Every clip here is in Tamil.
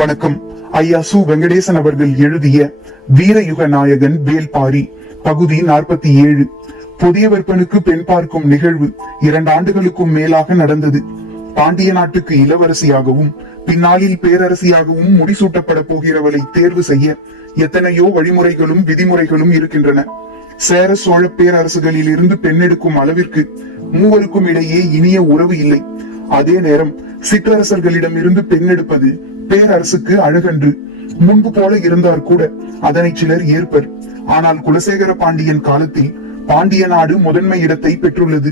வணக்கம் ஐயா சு வெங்கடேசன் அவர்கள் எழுதிய வீரயுக நாயகன் வேல்பாரி பகுதி நாற்பத்தி ஏழு புதிய விற்பனுக்கு பெண் பார்க்கும் நிகழ்வு இரண்டு ஆண்டுகளுக்கும் மேலாக நடந்தது பாண்டிய நாட்டுக்கு இளவரசியாகவும் பின்னாளில் பேரரசியாகவும் முடிசூட்டப்பட போகிறவளை தேர்வு செய்ய எத்தனையோ வழிமுறைகளும் விதிமுறைகளும் இருக்கின்றன சேர சோழ பேரரசுகளில் இருந்து பெண்ணெடுக்கும் அளவிற்கு மூவருக்கும் இடையே இனிய உறவு இல்லை அதே நேரம் சிற்றரசர்களிடம் இருந்து பெண்ணெடுப்பது பேரரசுக்கு அழகன்று முன்பு போல இருந்தார் கூட அதனை சிலர் ஏற்பர் ஆனால் குலசேகர பாண்டியன் காலத்தில் பாண்டிய நாடு முதன்மை இடத்தை பெற்றுள்ளது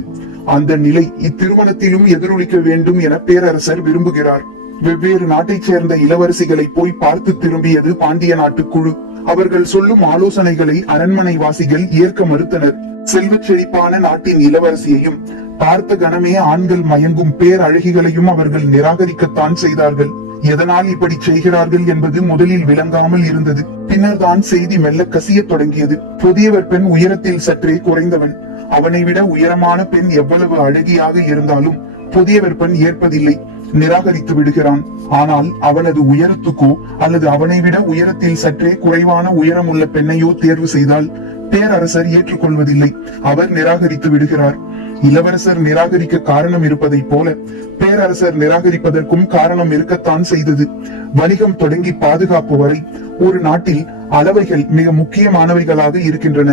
அந்த நிலை இத்திருமணத்திலும் எதிரொலிக்க வேண்டும் என பேரரசர் விரும்புகிறார் வெவ்வேறு நாட்டைச் சேர்ந்த இளவரசிகளை போய் பார்த்து திரும்பியது பாண்டிய நாட்டு குழு அவர்கள் சொல்லும் ஆலோசனைகளை அரண்மனை வாசிகள் ஏற்க மறுத்தனர் செல்வ செழிப்பான நாட்டின் இளவரசியையும் பார்த்த கணமே ஆண்கள் மயங்கும் பேரழகிகளையும் அவர்கள் நிராகரிக்கத்தான் செய்தார்கள் எதனால் இப்படி செய்கிறார்கள் என்பது முதலில் விளங்காமல் இருந்தது பின்னர் தான் செய்தி மெல்ல கசிய தொடங்கியது புதியவர் பெண் உயரத்தில் சற்றே குறைந்தவன் அவனை விட உயரமான பெண் எவ்வளவு அழகியாக இருந்தாலும் புதியவர் பெண் ஏற்பதில்லை நிராகரித்து விடுகிறான் ஆனால் அவளது உயரத்துக்கோ அல்லது அவனை விட உயரத்தில் சற்றே குறைவான உயரம் உள்ள பெண்ணையோ தேர்வு செய்தால் பேரரசர் ஏற்றுக்கொள்வதில்லை அவர் நிராகரித்து விடுகிறார் இளவரசர் நிராகரிக்க காரணம் இருப்பதைப் போல பேரரசர் நிராகரிப்பதற்கும் காரணம் இருக்கத்தான் செய்தது வணிகம் தொடங்கி பாதுகாப்பு வரை ஒரு நாட்டில் அளவைகள் மிக முக்கியமானவைகளாக இருக்கின்றன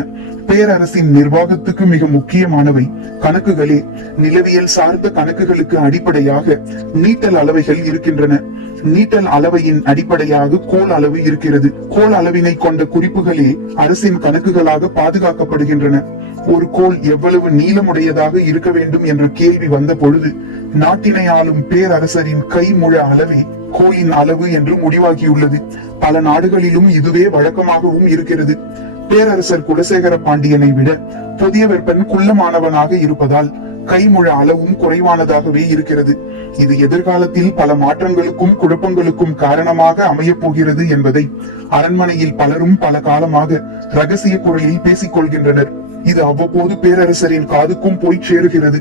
பேரரசின் நிர்வாகத்துக்கு மிக முக்கியமானவை கணக்குகளே நிலவியல் சார்ந்த கணக்குகளுக்கு அடிப்படையாக நீட்டல் அளவைகள் இருக்கின்றன நீட்டல் அளவையின் அடிப்படையாக கோல் அளவு இருக்கிறது கோல் அளவினை கொண்ட குறிப்புகளே அரசின் கணக்குகளாக பாதுகாக்கப்படுகின்றன ஒரு கோல் எவ்வளவு நீளமுடையதாக இருக்க வேண்டும் என்ற கேள்வி வந்த பொழுது நாட்டினை ஆளும் பேரரசரின் கை முழ அளவே கோயின் அளவு என்று முடிவாகியுள்ளது பல நாடுகளிலும் இதுவே வழக்கமாகவும் இருக்கிறது பேரரசர் குலசேகர பாண்டியனை விட புதிய வெப்பன் குள்ளமானவனாக இருப்பதால் கைமுழ அளவும் குறைவானதாகவே இருக்கிறது இது எதிர்காலத்தில் பல மாற்றங்களுக்கும் குழப்பங்களுக்கும் காரணமாக அமையப் போகிறது என்பதை அரண்மனையில் பலரும் பல காலமாக ரகசிய குரலில் பேசிக் கொள்கின்றனர் இது அவ்வப்போது பேரரசரின் காதுக்கும் போய் சேருகிறது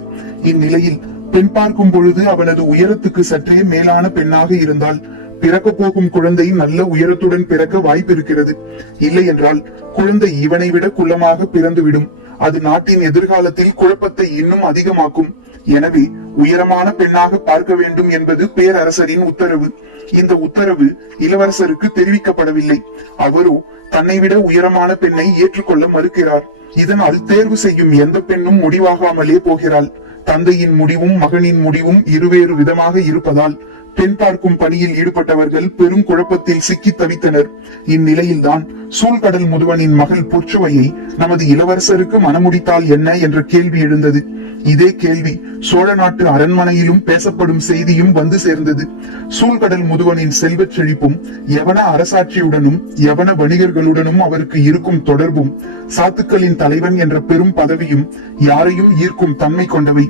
இந்நிலையில் பெண் பார்க்கும் பொழுது அவனது உயரத்துக்கு சற்றே மேலான பெண்ணாக இருந்தால் பிறக்க போகும் குழந்தை நல்ல உயரத்துடன் பிறக்க வாய்ப்பு இருக்கிறது இல்லை என்றால் குழந்தை இவனை விட குள்ளமாக பிறந்துவிடும் அது நாட்டின் எதிர்காலத்தில் குழப்பத்தை இன்னும் அதிகமாக்கும் எனவே உயரமான பெண்ணாக பார்க்க வேண்டும் என்பது பேரரசரின் உத்தரவு இந்த உத்தரவு இளவரசருக்கு தெரிவிக்கப்படவில்லை அவரோ தன்னை விட உயரமான பெண்ணை ஏற்றுக்கொள்ள மறுக்கிறார் இதனால் தேர்வு செய்யும் எந்த பெண்ணும் முடிவாகாமலே போகிறாள் தந்தையின் முடிவும் மகனின் முடிவும் இருவேறு விதமாக இருப்பதால் பெண் பார்க்கும் பணியில் ஈடுபட்டவர்கள் பெரும் குழப்பத்தில் சிக்கி தவித்தனர் இந்நிலையில்தான் சூழ்கடல் முதுவனின் மகள் புற்றுவையை நமது இளவரசருக்கு மனமுடித்தால் என்ன என்ற கேள்வி எழுந்தது இதே கேள்வி சோழ நாட்டு அரண்மனையிலும் பேசப்படும் செய்தியும் வந்து சேர்ந்தது சூழ்கடல் முதுவனின் செல்வச் செழிப்பும் யவன அரசாட்சியுடனும் யவன வணிகர்களுடனும் அவருக்கு இருக்கும் தொடர்பும் சாத்துக்களின் தலைவன் என்ற பெரும் பதவியும் யாரையும் ஈர்க்கும் தன்மை கொண்டவை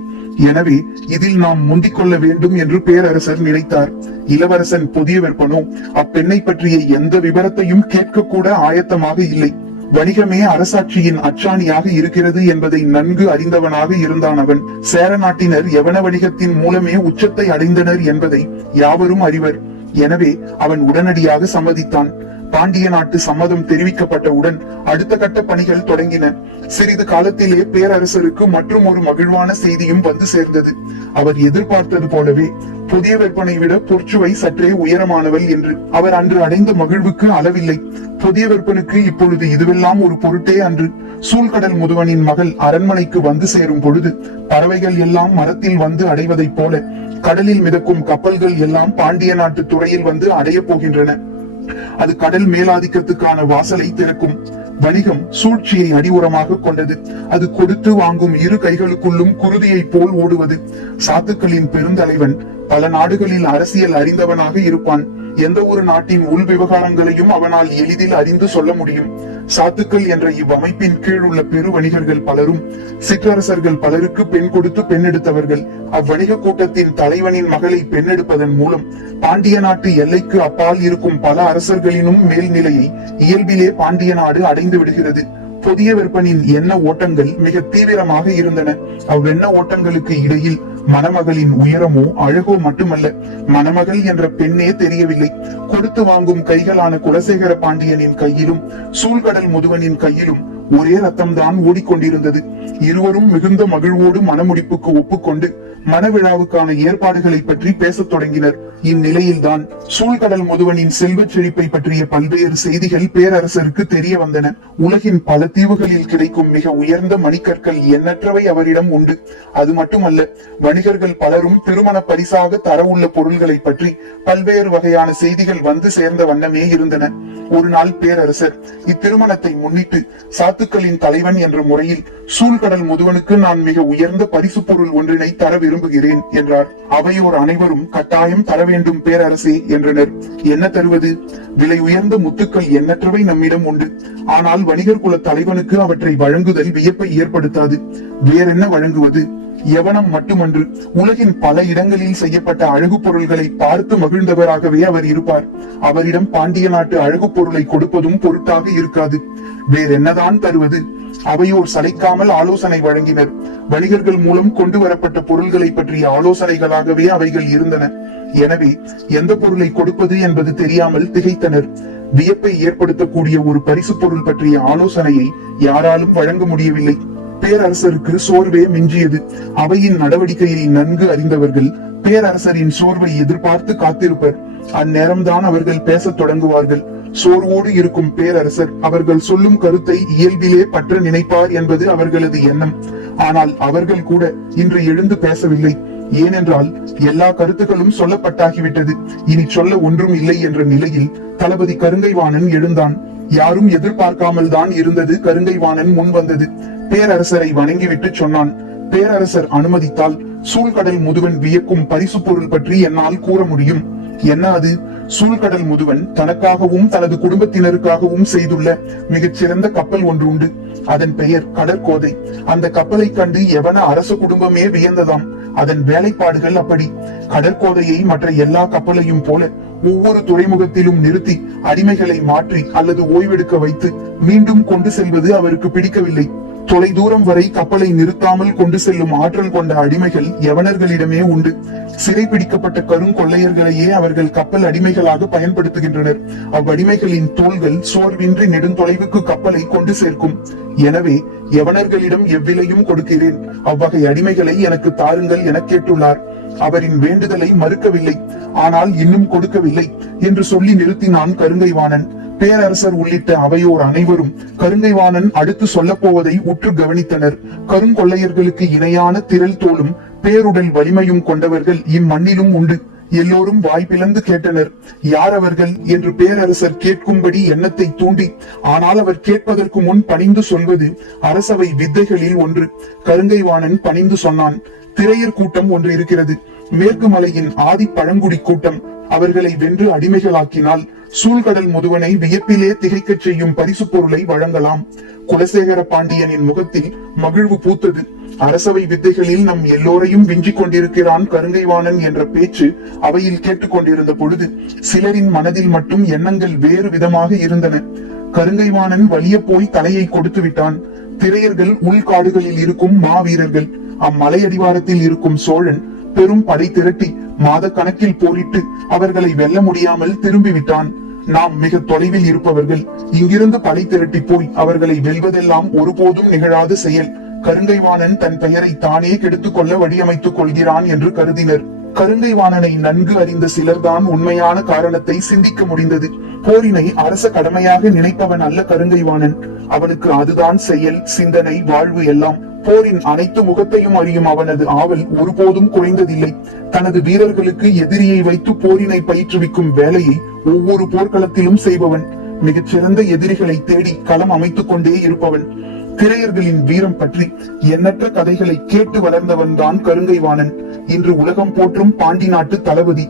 எனவே இதில் நாம் முந்திக்கொள்ள வேண்டும் என்று பேரரசர் நினைத்தார் இளவரசன் புதிய விற்பனோ அப்பெண்ணை பற்றிய எந்த விவரத்தையும் கேட்க கூட ஆயத்தமாக இல்லை வணிகமே அரசாட்சியின் அச்சாணியாக இருக்கிறது என்பதை நன்கு அறிந்தவனாக இருந்தான் அவன் சேர நாட்டினர் எவன வணிகத்தின் மூலமே உச்சத்தை அடைந்தனர் என்பதை யாவரும் அறிவர் எனவே அவன் உடனடியாக சம்மதித்தான் பாண்டிய நாட்டு சம்மதம் தெரிவிக்கப்பட்டவுடன் அடுத்த கட்ட பணிகள் தொடங்கின சிறிது காலத்திலே பேரரசருக்கு மற்றும் ஒரு மகிழ்வான செய்தியும் வந்து சேர்ந்தது அவர் எதிர்பார்த்தது போலவே புதிய விற்பனை விட பொற்சுவை சற்றே உயரமானவள் என்று அவர் அன்று அடைந்த மகிழ்வுக்கு அளவில்லை புதிய விற்பனுக்கு இப்பொழுது இதுவெல்லாம் ஒரு பொருட்டே அன்று சூழ்கடல் முதுவனின் மகள் அரண்மனைக்கு வந்து சேரும் பொழுது பறவைகள் எல்லாம் மரத்தில் வந்து அடைவதைப் போல கடலில் மிதக்கும் கப்பல்கள் எல்லாம் பாண்டிய நாட்டு துறையில் வந்து அடையப் போகின்றன அது கடல் மேலாதிக்கத்துக்கான வாசலை திறக்கும் வணிகம் சூழ்ச்சியை அடிவுரமாக கொண்டது அது கொடுத்து வாங்கும் இரு கைகளுக்குள்ளும் குருதியை போல் ஓடுவது சாத்துக்களின் பெருந்தலைவன் பல நாடுகளில் அரசியல் அறிந்தவனாக இருப்பான் எந்த ஒரு நாட்டின் உள் விவகாரங்களையும் அவனால் எளிதில் அறிந்து சொல்ல முடியும் சாத்துக்கள் என்ற இவ்வமைப்பின் கீழ் உள்ள பெரு வணிகர்கள் பலரும் சிற்றரசர்கள் பலருக்கு பெண் கொடுத்து பெண் எடுத்தவர்கள் அவ்வணிக கூட்டத்தின் தலைவனின் மகளை பெண்ணெடுப்பதன் மூலம் பாண்டிய நாட்டு எல்லைக்கு அப்பால் இருக்கும் பல அரசர்களினும் மேல்நிலையை இயல்பிலே பாண்டிய நாடு அடைந்து விடுகிறது புதிய விற்பனின் எண்ண ஓட்டங்கள் மிக தீவிரமாக இருந்தன அவ்வெண்ண ஓட்டங்களுக்கு இடையில் மணமகளின் உயரமோ அழகோ மட்டுமல்ல மணமகள் என்ற பெண்ணே தெரியவில்லை கொடுத்து வாங்கும் கைகளான குலசேகர பாண்டியனின் கையிலும் சூழ்கடல் முதுவனின் கையிலும் ஒரே ரத்தம் தான் ஓடிக்கொண்டிருந்தது இருவரும் மிகுந்த மகிழ்வோடு மனமுடிப்புக்கு ஒப்புக்கொண்டு மனவிழாவுக்கான ஏற்பாடுகளை பற்றி பேசத் தொடங்கினர் இந்நிலையில்தான் சூழ்கடல் முதுவனின் செல்வச் செழிப்பை பற்றிய பல்வேறு செய்திகள் பேரரசருக்கு தெரிய வந்தன உலகின் பல தீவுகளில் கிடைக்கும் மிக உயர்ந்த மணிக்கற்கள் எண்ணற்றவை அவரிடம் உண்டு அது மட்டுமல்ல வணிகர்கள் பலரும் திருமண பரிசாக தர உள்ள பொருள்களை பற்றி பல்வேறு வகையான செய்திகள் வந்து சேர்ந்த வண்ணமே இருந்தன ஒரு நாள் பேரரசர் இத்திருமணத்தை முன்னிட்டு வாழ்த்துக்களின் தலைவன் என்ற முறையில் சூழ்கடல் முதுவனுக்கு நான் மிக உயர்ந்த பரிசு பொருள் ஒன்றினை தர விரும்புகிறேன் என்றார் அவையோர் அனைவரும் கட்டாயம் தர வேண்டும் பேரரசே என்றனர் என்ன தருவது விலை உயர்ந்த முத்துக்கள் எண்ணற்றவை நம்மிடம் உண்டு ஆனால் வணிகர் குல தலைவனுக்கு அவற்றை வழங்குதல் வியப்பை ஏற்படுத்தாது வேறென்ன வழங்குவது எவனம் மட்டுமன்று உலகின் பல இடங்களில் செய்யப்பட்ட அழகு பொருள்களை பார்த்து மகிழ்ந்தவராகவே அவர் இருப்பார் அவரிடம் பாண்டிய நாட்டு அழகு பொருளை கொடுப்பதும் பொருட்டாக இருக்காது வேறு என்னதான் தருவது அவையோர் சளைக்காமல் ஆலோசனை வழங்கினர் வணிகர்கள் மூலம் கொண்டு வரப்பட்ட பொருள்களை பற்றிய ஆலோசனைகளாகவே அவைகள் இருந்தன எனவே எந்த பொருளை கொடுப்பது என்பது தெரியாமல் திகைத்தனர் வியப்பை ஏற்படுத்தக்கூடிய ஒரு பரிசு பொருள் பற்றிய ஆலோசனையை யாராலும் வழங்க முடியவில்லை பேரரசருக்கு சோர்வே மிஞ்சியது அவையின் நடவடிக்கையை நன்கு அறிந்தவர்கள் பேரரசரின் சோர்வை எதிர்பார்த்து காத்திருப்பர் அந்நேரம்தான் அவர்கள் பேசத் தொடங்குவார்கள் சோர்வோடு இருக்கும் பேரரசர் அவர்கள் சொல்லும் கருத்தை இயல்பிலே பற்ற நினைப்பார் என்பது அவர்களது எண்ணம் ஆனால் அவர்கள் கூட இன்று எழுந்து பேசவில்லை ஏனென்றால் எல்லா கருத்துகளும் சொல்லப்பட்டாகிவிட்டது இனி சொல்ல ஒன்றும் இல்லை என்ற நிலையில் தளபதி கருங்கைவாணன் எழுந்தான் யாரும் எதிர்பார்க்காமல் தான் இருந்தது கருங்கைவாணன் முன் வந்தது பேரரசரை வணங்கிவிட்டு சொன்னான் பேரரசர் அனுமதித்தால் சூழ்கடல் முதுவன் வியக்கும் பரிசு பொருள் பற்றி என்னால் கூற முடியும் என்ன அது சூழ்கடல் முதுவன் தனக்காகவும் தனது குடும்பத்தினருக்காகவும் செய்துள்ள மிகச்சிறந்த கப்பல் ஒன்று உண்டு அதன் பெயர் கடற்கோதை அந்த கப்பலை கண்டு எவன அரச குடும்பமே வியந்ததாம் அதன் வேலைப்பாடுகள் அப்படி கடற்கோதையை மற்ற எல்லா கப்பலையும் போல ஒவ்வொரு துறைமுகத்திலும் நிறுத்தி அடிமைகளை மாற்றி அல்லது ஓய்வெடுக்க வைத்து மீண்டும் கொண்டு செல்வது அவருக்கு பிடிக்கவில்லை தொலைதூரம் வரை கப்பலை நிறுத்தாமல் கொண்டு செல்லும் ஆற்றல் கொண்ட அடிமைகள் யவனர்களிடமே உண்டு சிறைபிடிக்கப்பட்ட கொள்ளையர்களையே அவர்கள் கப்பல் அடிமைகளாக பயன்படுத்துகின்றனர் அவ்வடிமைகளின் தோள்கள் சோர்வின்றி நெடுந்தொலைவுக்கு கப்பலை கொண்டு சேர்க்கும் எனவே யவனர்களிடம் எவ்விலையும் கொடுக்கிறேன் அவ்வகை அடிமைகளை எனக்கு தாருங்கள் என கேட்டுள்ளார் அவரின் வேண்டுதலை மறுக்கவில்லை ஆனால் இன்னும் கொடுக்கவில்லை என்று சொல்லி நிறுத்தினான் கருங்கைவாணன் பேரரசர் உள்ளிட்ட அவையோர் அனைவரும் கருங்கைவாணன் அடுத்து சொல்லப்போவதை உற்று கவனித்தனர் கருங்கொள்ளையர்களுக்கு இணையான திரள் தோளும் பேருடல் வலிமையும் கொண்டவர்கள் இம்மண்ணிலும் உண்டு எல்லோரும் வாய்ப்பிழந்து கேட்டனர் யார் அவர்கள் என்று பேரரசர் கேட்கும்படி எண்ணத்தை தூண்டி ஆனால் அவர் கேட்பதற்கு முன் பணிந்து சொல்வது அரசவை வித்தைகளில் ஒன்று கருங்கைவாணன் பணிந்து சொன்னான் திரையர் கூட்டம் ஒன்று இருக்கிறது மேற்கு மலையின் ஆதி பழங்குடி கூட்டம் அவர்களை வென்று அடிமைகளாக்கினால் சூழ்கடல் முதுவனை வியப்பிலே திகைக்கச் செய்யும் பரிசு பொருளை வழங்கலாம் குலசேகர பாண்டியனின் முகத்தில் மகிழ்வு பூத்தது அரசவை வித்தைகளில் நம் எல்லோரையும் விஞ்சிக் கொண்டிருக்கிறான் கருங்கைவாணன் என்ற பேச்சு அவையில் கேட்டுக்கொண்டிருந்த பொழுது சிலரின் மனதில் மட்டும் எண்ணங்கள் வேறு விதமாக இருந்தன கருங்கைவாணன் வலிய போய் தலையை கொடுத்து விட்டான் திரையர்கள் உள்காடுகளில் இருக்கும் மாவீரர்கள் அம்மலையடிவாரத்தில் இருக்கும் சோழன் பெரும் படை திரட்டி மாத கணக்கில் போரிட்டு அவர்களை வெல்ல முடியாமல் திரும்பிவிட்டான் நாம் மிக தொலைவில் இருப்பவர்கள் இங்கிருந்து படை திரட்டி போய் அவர்களை வெல்வதெல்லாம் ஒருபோதும் நிகழாத செயல் கருங்கைவாணன் தன் பெயரை தானே கெடுத்துக் கொள்ள வடியமைத்துக் கொள்கிறான் என்று கருதினர் கருங்கைவாணனை நன்கு அறிந்த சிலர்தான் உண்மையான காரணத்தை சிந்திக்க முடிந்தது போரினை அரச கடமையாக நினைப்பவன் அல்ல கருங்கைவாணன் அவனுக்கு அதுதான் செயல் சிந்தனை வாழ்வு எல்லாம் போரின் அனைத்து முகத்தையும் அறியும் அவனது ஆவல் ஒருபோதும் குறைந்ததில்லை தனது வீரர்களுக்கு எதிரியை வைத்து போரினை பயிற்றுவிக்கும் வேலையை ஒவ்வொரு போர்க்களத்திலும் செய்பவன் மிகச்சிறந்த எதிரிகளை தேடி களம் அமைத்துக் கொண்டே இருப்பவன் திரையர்களின் வீரம் பற்றி எண்ணற்ற கதைகளை கேட்டு வளர்ந்தவன் தான் கருங்கைவாணன் இன்று உலகம் போற்றும் பாண்டி நாட்டு தளபதி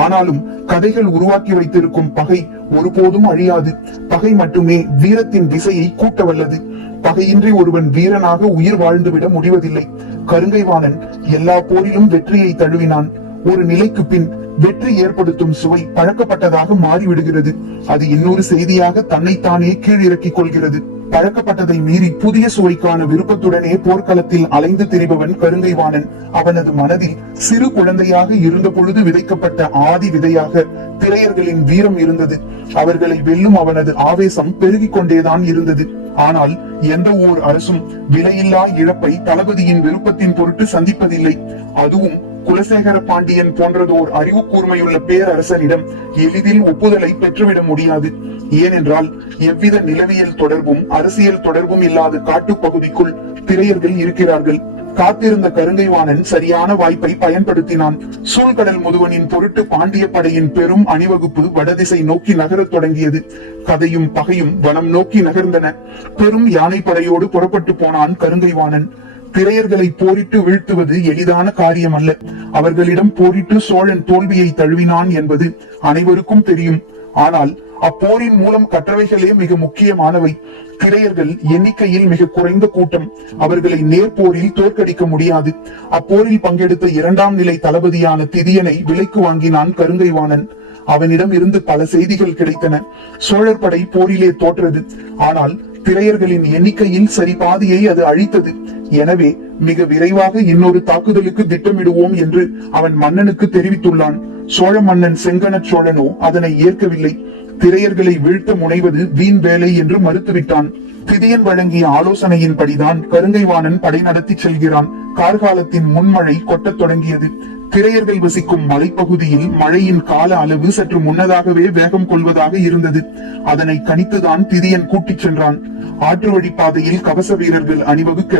ஆனாலும் கதைகள் உருவாக்கி வைத்திருக்கும் பகை ஒருபோதும் அழியாது பகை மட்டுமே வீரத்தின் திசையை கூட்ட வல்லது பகையின்றி ஒருவன் வீரனாக உயிர் வாழ்ந்துவிட முடிவதில்லை கருங்கைவாணன் எல்லா போரிலும் வெற்றியை தழுவினான் ஒரு நிலைக்கு பின் வெற்றி ஏற்படுத்தும் சுவை பழக்கப்பட்டதாக மாறிவிடுகிறது அது இன்னொரு செய்தியாக தன்னைத்தானே கீழிறக்கிக் கொள்கிறது பழக்கப்பட்டதை மீறி புதிய சுவைக்கான விருப்பத்துடனே போர்க்களத்தில் அலைந்து திரிபவன் கருங்கைவாணன் அவனது மனதில் சிறு குழந்தையாக இருந்த பொழுது விதைக்கப்பட்ட ஆதி விதையாக திரையர்களின் வீரம் இருந்தது அவர்களை வெல்லும் அவனது ஆவேசம் பெருகிக் கொண்டேதான் இருந்தது ஆனால் எந்த ஓர் அரசும் விலையில்லா இழப்பை தளபதியின் விருப்பத்தின் பொருட்டு சந்திப்பதில்லை அதுவும் குலசேகர பாண்டியன் போன்றதோர் அறிவு கூர்மையுள்ள பேரரசரிடம் எளிதில் ஒப்புதலை பெற்றுவிட முடியாது ஏனென்றால் எவ்வித நிலவியல் தொடர்பும் அரசியல் தொடர்பும் இல்லாத காட்டுப்பகுதிக்குள் திரையர்கள் இருக்கிறார்கள் காத்திருந்த வாணன் சரியான வாய்ப்பை பயன்படுத்தினான் சூழ்கடல் முதுவனின் பொருட்டு பாண்டிய படையின் பெரும் அணிவகுப்பு வடதிசை நோக்கி நகரத் தொடங்கியது கதையும் பகையும் வனம் நோக்கி நகர்ந்தன பெரும் யானை படையோடு புறப்பட்டு போனான் வாணன் திரையர்களை போரிட்டு வீழ்த்துவது எளிதான காரியம் அல்ல அவர்களிடம் போரிட்டு சோழன் தோல்வியை தழுவினான் என்பது அனைவருக்கும் தெரியும் ஆனால் அப்போரின் மூலம் கற்றவைகளே மிக முக்கியமானவை திரையர்கள் எண்ணிக்கையில் மிக குறைந்த கூட்டம் அவர்களை நேர்போரில் தோற்கடிக்க முடியாது அப்போரில் பங்கெடுத்த இரண்டாம் நிலை தளபதியான திதியனை விலைக்கு வாங்கினான் கருங்கைவாணன் அவனிடம் இருந்து பல செய்திகள் கிடைத்தன சோழர் படை போரிலே தோற்றது ஆனால் திரையர்களின் எண்ணிக்கையில் சரி பாதியை அது அழித்தது எனவே மிக விரைவாக இன்னொரு தாக்குதலுக்கு திட்டமிடுவோம் என்று அவன் மன்னனுக்கு தெரிவித்துள்ளான் சோழ மன்னன் செங்கன சோழனோ அதனை ஏற்கவில்லை திரையர்களை வீழ்த்த முனைவது வீண் வேலை என்று மறுத்துவிட்டான் திதியன் வழங்கிய ஆலோசனையின்படிதான் கருங்கைவானன் படை நடத்தி செல்கிறான் கார்காலத்தின் முன்மழை கொட்டத் தொடங்கியது திரையர்கள் வசிக்கும் மலைப்பகுதியில் மழையின் கால அளவு சற்று முன்னதாகவே வேகம் கொள்வதாக இருந்தது அதனை கணித்துதான் திதியன் கூட்டிச் சென்றான் ஆற்று வழிப்பாதையில் கவச வீரர்கள் அணிவகுக்க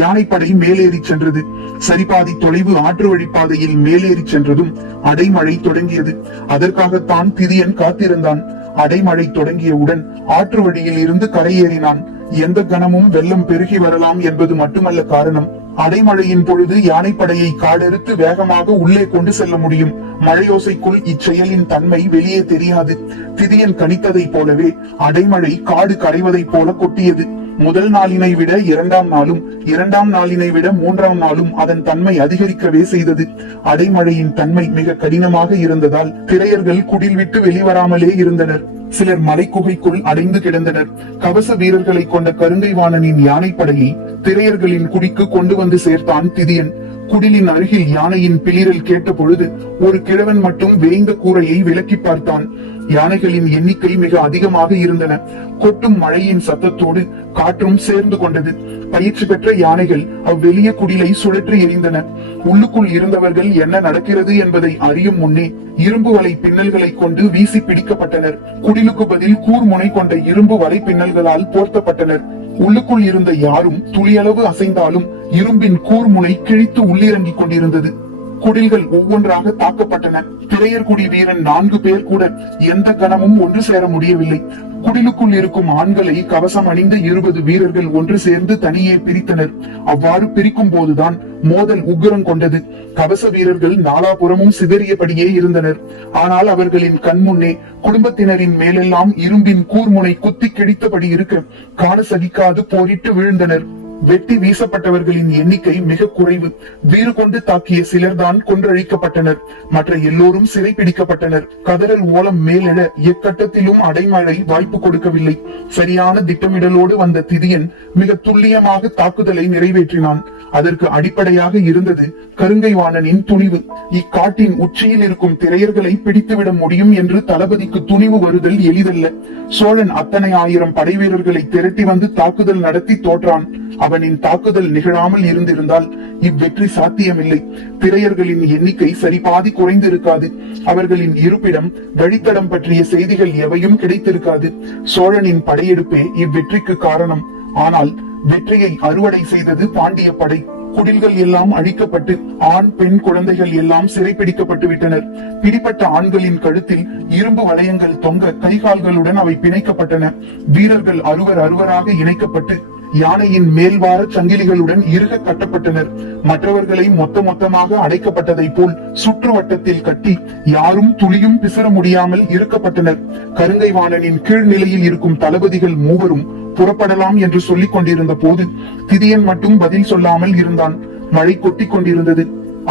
யானைப்படை மேலேறி சென்றது சரிபாதி தொலைவு ஆற்று வழிப்பாதையில் மேலேறி சென்றதும் அடைமழை தொடங்கியது அதற்காகத்தான் திதியன் காத்திருந்தான் அடைமழை தொடங்கியவுடன் ஆற்று வழியில் இருந்து கரையேறினான் எந்த கணமும் வெள்ளம் பெருகி வரலாம் என்பது மட்டுமல்ல காரணம் அடைமழையின் பொழுது யானைப்படையை காடெடுத்து வேகமாக உள்ளே கொண்டு செல்ல முடியும் மழையோசைக்குள் இச்செயலின் தன்மை வெளியே தெரியாது திதியன் கணித்ததைப் போலவே அடைமழை காடு கரைவதைப் போல கொட்டியது முதல் நாளினை விட இரண்டாம் நாளும் இரண்டாம் நாளினை விட மூன்றாம் நாளும் அதன் தன்மை அதிகரிக்கவே செய்தது அடைமழையின் தன்மை மிக கடினமாக இருந்ததால் திரையர்கள் குடில் விட்டு வெளிவராமலே இருந்தனர் சிலர் மலைக்குகைக்குள் அடைந்து கிடந்தனர் கவச வீரர்களை கொண்ட கருங்கை யானை யானைப்படையை திரையர்களின் குடிக்கு கொண்டு வந்து சேர்த்தான் திதியன் குடிலின் அருகில் யானையின் பிளிரல் கேட்ட பொழுது ஒரு கிழவன் மட்டும் வேய்ந்த கூரையை விலக்கி பார்த்தான் யானைகளின் எண்ணிக்கை மிக அதிகமாக இருந்தன கொட்டும் மழையின் சத்தத்தோடு காற்றும் சேர்ந்து கொண்டது பயிற்சி பெற்ற யானைகள் அவ்வெளிய குடிலை சுழற்றி எரிந்தன உள்ளுக்குள் இருந்தவர்கள் என்ன நடக்கிறது என்பதை அறியும் முன்னே இரும்பு வலை பின்னல்களை கொண்டு வீசி பிடிக்கப்பட்டனர் குடிலுக்கு பதில் கூர்முனை கொண்ட இரும்பு வலை பின்னல்களால் போர்த்தப்பட்டனர் உள்ளுக்குள் இருந்த யாரும் துளியளவு அசைந்தாலும் இரும்பின் கூர்முனை கிழித்து உள்ளிறங்கிக் கொண்டிருந்தது குடில்கள் ஒவ்வொன்றாக தாக்கப்பட்டன பிறையர்குடி வீரன் நான்கு பேர் கூட எந்த கணமும் ஒன்று சேர முடியவில்லை குடிலுக்குள் இருக்கும் ஆண்களை கவசம் அணிந்த இருபது வீரர்கள் ஒன்று சேர்ந்து தனியே பிரித்தனர் அவ்வாறு பிரிக்கும் போதுதான் மோதல் உக்ரம் கொண்டது கவச வீரர்கள் நாலாபுறமும் சிதறியபடியே இருந்தனர் ஆனால் அவர்களின் கண்முன்னே குடும்பத்தினரின் மேலெல்லாம் இரும்பின் கூர்முனை குத்தி கிழித்தபடி இருக்க காடு சகிக்காது போரிட்டு விழுந்தனர் வெட்டி வீசப்பட்டவர்களின் எண்ணிக்கை மிக குறைவு வீறு கொண்டு தாக்கிய சிலர் தான் கொன்றழிக்கப்பட்டனர் மற்ற எல்லோரும் சிறை பிடிக்கப்பட்டனர் கதறல் ஓலம் மேலெழ எக்கட்டத்திலும் அடைமழை வாய்ப்பு கொடுக்கவில்லை சரியான திட்டமிடலோடு வந்த திதியன் மிக துல்லியமாக தாக்குதலை நிறைவேற்றினான் அதற்கு அடிப்படையாக இருந்தது கருங்கை வாணனின் துணிவு இக்காட்டின் உச்சியில் இருக்கும் திரையர்களை பிடித்துவிட முடியும் என்று தளபதிக்கு துணிவு வருதல் எளிதல்ல சோழன் அத்தனை ஆயிரம் படை வீரர்களை திரட்டி வந்து தாக்குதல் நடத்தி தோற்றான் அவனின் தாக்குதல் நிகழாமல் இருந்திருந்தால் இவ்வெற்றி சாத்தியமில்லை திரையர்களின் எண்ணிக்கை சரிபாதி குறைந்திருக்காது அவர்களின் இருப்பிடம் வழித்தடம் பற்றிய செய்திகள் எவையும் கிடைத்திருக்காது சோழனின் படையெடுப்பே இவ்வெற்றிக்கு காரணம் ஆனால் வெற்றியை அறுவடை செய்தது பாண்டிய படை குடில்கள் எல்லாம் அழிக்கப்பட்டு ஆண் பெண் குழந்தைகள் எல்லாம் சிறைப்பிடிக்கப்பட்டு விட்டனர் பிடிப்பட்ட ஆண்களின் கழுத்தில் இரும்பு வளையங்கள் தொங்க கைகால்களுடன் அவை பிணைக்கப்பட்டன வீரர்கள் அறுவர் அறுவராக இணைக்கப்பட்டு யானையின் மேல்வார சங்கிலிகளுடன் இருக கட்டப்பட்டனர் மற்றவர்களை மொத்த மொத்தமாக அடைக்கப்பட்டதை போல் சுற்றுவட்டத்தில் கட்டி யாரும் துளியும் பிசர முடியாமல் இருக்கப்பட்டனர் கருங்கை வாணனின் கீழ்நிலையில் இருக்கும் தளபதிகள் மூவரும் புறப்படலாம் என்று சொல்லிக் கொண்டிருந்த போது திதியன் மட்டும் பதில் சொல்லாமல் இருந்தான் மழை கொட்டி கொண்டிருந்தது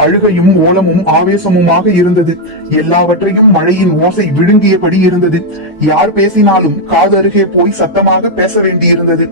அழுகையும் ஓலமும் ஆவேசமுமாக இருந்தது எல்லாவற்றையும் மழையின் ஓசை விழுங்கியபடி இருந்தது யார் பேசினாலும் காது அருகே போய் சத்தமாக பேச வேண்டியிருந்தது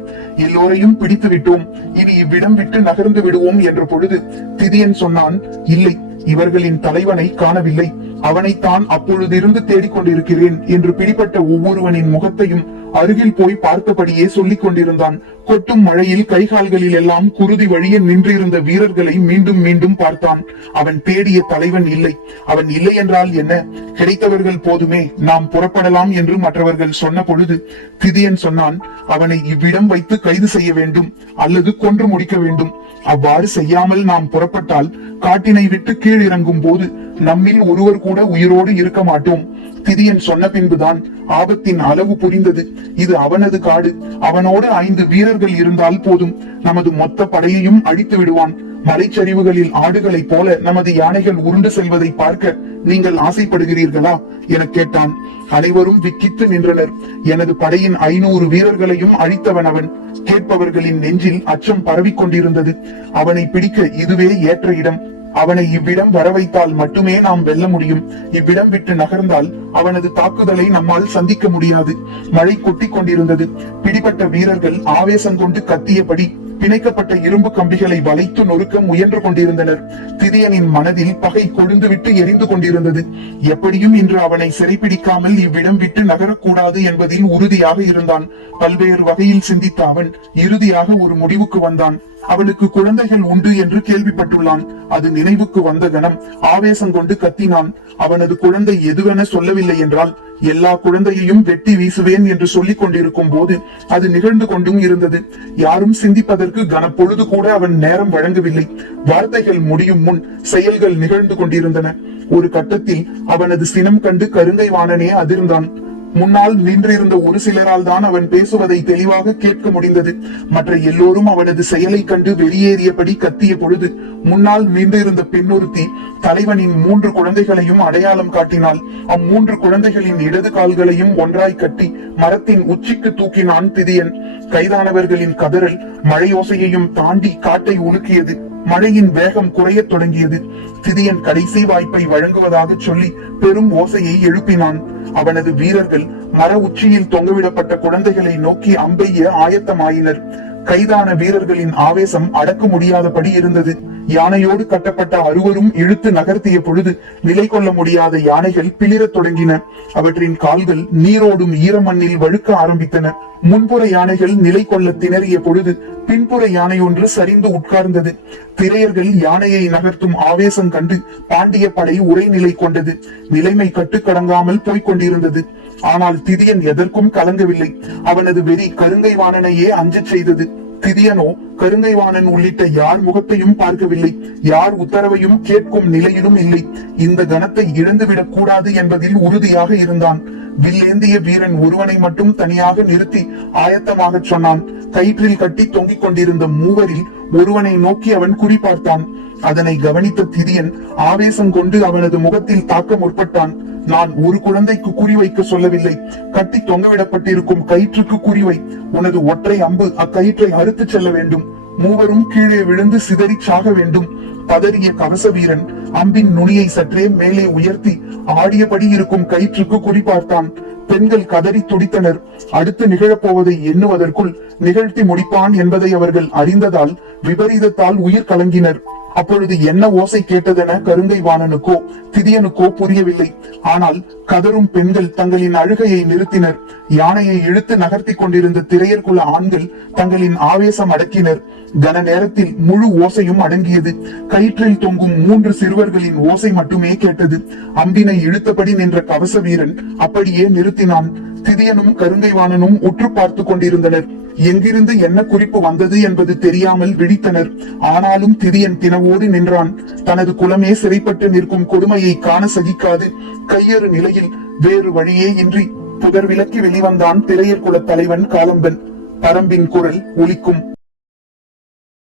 எல்லோரையும் பிடித்து விட்டோம் இனி இவ்விடம் விட்டு நகர்ந்து விடுவோம் என்ற பொழுது திதியன் சொன்னான் இல்லை இவர்களின் தலைவனை காணவில்லை அவனைத்தான் அப்பொழுதிருந்து தேடிக்கொண்டிருக்கிறேன் என்று பிடிபட்ட ஒவ்வொருவனின் முகத்தையும் அருகில் போய் பார்த்தபடியே சொல்லிக் கொண்டிருந்தான் கொட்டும் மழையில் கைகால்களில் எல்லாம் குருதி வழிய நின்றிருந்த வீரர்களை மீண்டும் மீண்டும் பார்த்தான் அவன் தேடிய தலைவன் இல்லை அவன் இல்லை என்றால் என்ன கிடைத்தவர்கள் போதுமே நாம் புறப்படலாம் என்று மற்றவர்கள் சொன்ன பொழுது திதியன் சொன்னான் அவனை இவ்விடம் வைத்து கைது செய்ய வேண்டும் அல்லது கொன்று முடிக்க வேண்டும் அவ்வாறு செய்யாமல் நாம் புறப்பட்டால் காட்டினை விட்டு கீழ் இறங்கும் போது நம்மில் ஒருவர் கூட உயிரோடு இருக்க மாட்டோம் கிதியன் சொன்ன பின்புதான் ஆபத்தின் அளவு புரிந்தது இது அவனது காடு அவனோடு ஐந்து வீரர்கள் இருந்தால் போதும் நமது மொத்த படையையும் அழித்து விடுவான் மலைச்சரிவுகளில் ஆடுகளைப் போல நமது யானைகள் உருண்டு செல்வதை பார்க்க நீங்கள் ஆசைப்படுகிறீர்களா என கேட்டான் அனைவரும் விக்கித்து நின்றனர் எனது படையின் ஐநூறு வீரர்களையும் அழித்தவன் அவன் கேட்பவர்களின் நெஞ்சில் அச்சம் பரவிக்கொண்டிருந்தது அவனை பிடிக்க இதுவே ஏற்ற இடம் அவனை இவ்விடம் வர வைத்தால் மட்டுமே நாம் வெல்ல முடியும் இவ்விடம் விட்டு நகர்ந்தால் அவனது தாக்குதலை நம்மால் சந்திக்க முடியாது மழை கொட்டி கொண்டிருந்தது பிடிபட்ட வீரர்கள் ஆவேசம் கொண்டு கத்தியபடி பிணைக்கப்பட்ட இரும்பு கம்பிகளை வளைத்து நொறுக்க முயன்று கொண்டிருந்தனர் திரியனின் மனதில் பகை கொழுந்துவிட்டு எரிந்து கொண்டிருந்தது எப்படியும் இன்று அவனை சிறைப்பிடிக்காமல் இவ்விடம் விட்டு நகரக்கூடாது என்பதில் உறுதியாக இருந்தான் பல்வேறு வகையில் சிந்தித்த அவன் இறுதியாக ஒரு முடிவுக்கு வந்தான் அவளுக்கு குழந்தைகள் உண்டு என்று கேள்விப்பட்டுள்ளான் அது நினைவுக்கு வந்த கணம் ஆவேசம் கொண்டு கத்தினான் அவனது குழந்தை எதுவென சொல்லவில்லை என்றால் எல்லா குழந்தையையும் வெட்டி வீசுவேன் என்று சொல்லிக் கொண்டிருக்கும் போது அது நிகழ்ந்து கொண்டும் இருந்தது யாரும் சிந்திப்பதற்கு கனப்பொழுது கூட அவன் நேரம் வழங்கவில்லை வார்த்தைகள் முடியும் முன் செயல்கள் நிகழ்ந்து கொண்டிருந்தன ஒரு கட்டத்தில் அவனது சினம் கண்டு கருங்கை வாணனே அதிர்ந்தான் முன்னால் நின்றிருந்த ஒரு சிலரால் தான் அவன் பேசுவதை தெளிவாக கேட்க முடிந்தது மற்ற எல்லோரும் அவனது செயலை கண்டு வெளியேறியபடி கத்திய பொழுது முன்னால் நின்றிருந்த பெண்ணொருத்தி தலைவனின் மூன்று குழந்தைகளையும் அடையாளம் காட்டினாள் அம்மூன்று குழந்தைகளின் இடது கால்களையும் ஒன்றாய் கட்டி மரத்தின் உச்சிக்கு தூக்கினான் திதியன் கைதானவர்களின் கதறல் மழையோசையையும் தாண்டி காட்டை உலுக்கியது மழையின் வேகம் குறையத் தொடங்கியது சிதியன் கடைசி வாய்ப்பை வழங்குவதாக சொல்லி பெரும் ஓசையை எழுப்பினான் அவனது வீரர்கள் மர உச்சியில் தொங்கவிடப்பட்ட குழந்தைகளை நோக்கி அம்பெய்ய ஆயத்தமாயினர் கைதான வீரர்களின் ஆவேசம் அடக்க முடியாதபடி இருந்தது யானையோடு கட்டப்பட்ட அறுவரும் இழுத்து நகர்த்திய பொழுது நிலை கொள்ள முடியாத யானைகள் பிளிரத் தொடங்கின அவற்றின் கால்கள் நீரோடும் ஈரமண்ணில் வழுக்க ஆரம்பித்தன முன்புற யானைகள் நிலை கொள்ள திணறிய பொழுது பின்புற யானை ஒன்று சரிந்து உட்கார்ந்தது திரையர்கள் யானையை நகர்த்தும் ஆவேசம் கண்டு பாண்டிய படை உரைநிலை கொண்டது நிலைமை கட்டுக்கடங்காமல் போய்க் கொண்டிருந்தது ஆனால் திதியன் எதற்கும் கலங்கவில்லை அவனது வெறி கருங்கை வாணனையே அஞ்ச செய்தது திதியனோ கருங்கைவானன் உள்ளிட்ட யார் முகத்தையும் பார்க்கவில்லை யார் உத்தரவையும் கேட்கும் நிலையிலும் இல்லை இந்த கணத்தை இழந்துவிடக் கூடாது என்பதில் உறுதியாக இருந்தான் வில்லேந்திய வீரன் ஒருவனை மட்டும் தனியாக நிறுத்தி ஆயத்தமாக சொன்னான் கயிற்றில் கட்டி தொங்கிக் கொண்டிருந்த மூவரில் ஒருவனை நோக்கி அவன் குறிப்பார்த்தான் அதனை கவனித்த திதியன் ஆவேசம் கொண்டு அவனது முகத்தில் தாக்க முற்பட்டான் நான் ஒரு குழந்தைக்கு குறிவைக்க சொல்லவில்லை கட்டி தொங்கவிடப்பட்டிருக்கும் கயிற்றுக்கு குறிவை உனது ஒற்றை அம்பு அக்கயிற்றை அறுத்து செல்ல வேண்டும் மூவரும் கீழே விழுந்து சிதறி சாக வேண்டும் பதறிய கவச வீரன் அம்பின் நுனியை சற்றே மேலே உயர்த்தி ஆடியபடி இருக்கும் கயிற்றுக்கு பார்த்தான் பெண்கள் கதறி துடித்தனர் அடுத்து நிகழப்போவதை எண்ணுவதற்குள் நிகழ்த்தி முடிப்பான் என்பதை அவர்கள் அறிந்ததால் விபரீதத்தால் உயிர் கலங்கினர் அப்பொழுது என்ன ஓசை கேட்டதென கருங்கை வாணனுக்கோ திதியனுக்கோ புரியவில்லை ஆனால் கதரும் பெண்கள் தங்களின் அழுகையை நிறுத்தினர் யானையை இழுத்து நகர்த்தி கொண்டிருந்த திரையர்குல ஆண்கள் தங்களின் ஆவேசம் அடக்கினர் கன நேரத்தில் முழு ஓசையும் அடங்கியது கயிற்றில் தொங்கும் மூன்று சிறுவர்களின் ஓசை மட்டுமே கேட்டது அம்பினை இழுத்தபடி நின்ற கவச வீரன் அப்படியே நிறுத்தினான் திதியனும் கருங்கைவானனும் உற்று பார்த்து கொண்டிருந்தனர் எங்கிருந்து என்ன குறிப்பு வந்தது என்பது தெரியாமல் விழித்தனர் ஆனாலும் திரியன் தினவோடு நின்றான் தனது குலமே சிறைப்பட்டு நிற்கும் கொடுமையை காண சகிக்காது கையறு நிலையில் வேறு வழியே இன்றி புதர் விலக்கி வெளிவந்தான் திரையர் குல தலைவன் காலம்பன் பரம்பின் குரல் ஒலிக்கும்